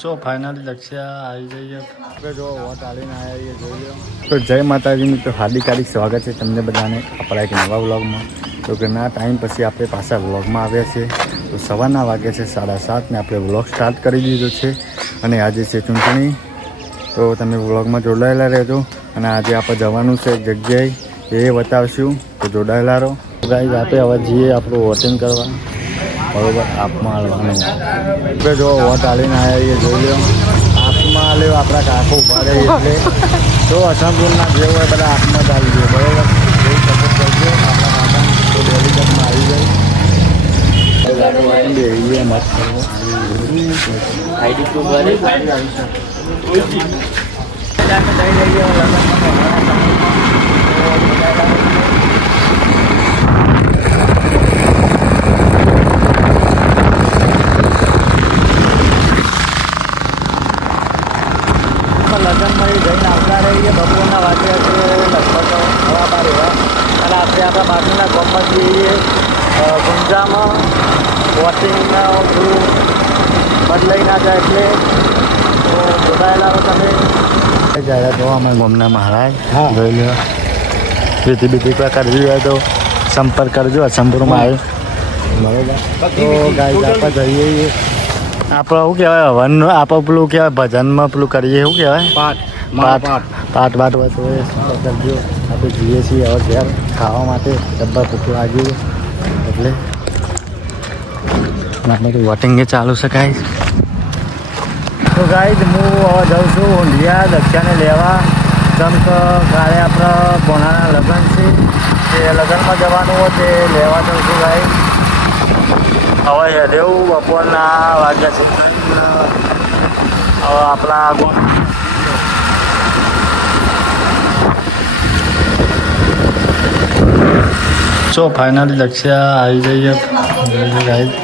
So finally Lakshya આવી જઈએ જો વોટ આલીને આવ્યા જોઈ લો. તો જય માતાજી મિત્રો, હાર્દિક સ્વાગત છે તમને બધાને આપણા એક નવા વ્લોગમાં. તો ઘણા ટાઈમ પછી આપણે પાછા વ્લોગમાં આવ્યા છે. તો સવારના વાગ્યા છે 7:30 ને આપણે વ્લોગ સ્ટાર્ટ કરી દીધો છે. અને આજે છે ચૂંટણી, તો તમે વ્લોગમાં જોડાયેલા રહેજો. અને આજે આપણે જવાનું છે એક જગ્યાએ, એ બતાવશું, તો જોડાયેલા રહો. ગાઈઝ આપણે હવે જઈએ આપણું વોટિંગ કરવા, બરોબર. આપમાં હાલવાનું જો વોટ આલીને આવ્યા જોઈ લો. આપમાં હાલ્યો આપણા કાકો ઉભા રહે એટલે તો અસંપૂર્ણના જે હોય બધા આપમાં જ આવી જાય, બરોબર. એ સપોર્ટ કરજો આપણા કાકા, તો ડેલિકેટમાં આવી જાય મત કરવો. આઈડી પ્રૂફ ભરે લગ્નમાં જઈને આવતા રહીએ. બપોરના વાગ્યા છે લગભગ 12:15 એવા. અને આપણે આપણા બાજુના ગામમાં જઈએ ગુંજામાં વોટિંગના બધું બદલાઈ ના જાય એટલે તો જોડાયેલા રહો તમે. જ્યારે તો અમે ગામના મહારાજ જોઈ લો. બીજી બીજી કોઈ કરવી હોય તો સંપર્ક કરજો અસંપુરમાં આવી, બરોબર. તો ગાઈઝ આપણે જઈએ. આપણે શું કહેવાય હવનનું, આપણે પેલું કહેવાય ભજનમાં પેલું કરીએ, શું કહેવાય પાઠ હોય તો એ કરજો. આપણે જઈએ છીએ હવે ઘેર ખાવા માટે, ડબ્બા ભૂખ લાગી એટલે આપણે તો વોટિંગ ચાલુ શકાય. તો ગાઈઝ હું હવે જાઉં છું ઊંધિયા દક્ષાને લેવા. જેમ કે કાલે આપણા ભોણાના લગ્ન છે, તે લગ્નમાં જવાનું હોય તે લેવા જાઉં છું ગાઈઝ. હવે હેડેવું બપોરના વાગ્યા છે. હવે આપણા સો ફાઇનલી લક્ષ્યા આવી જઈએ ગાઈઝ.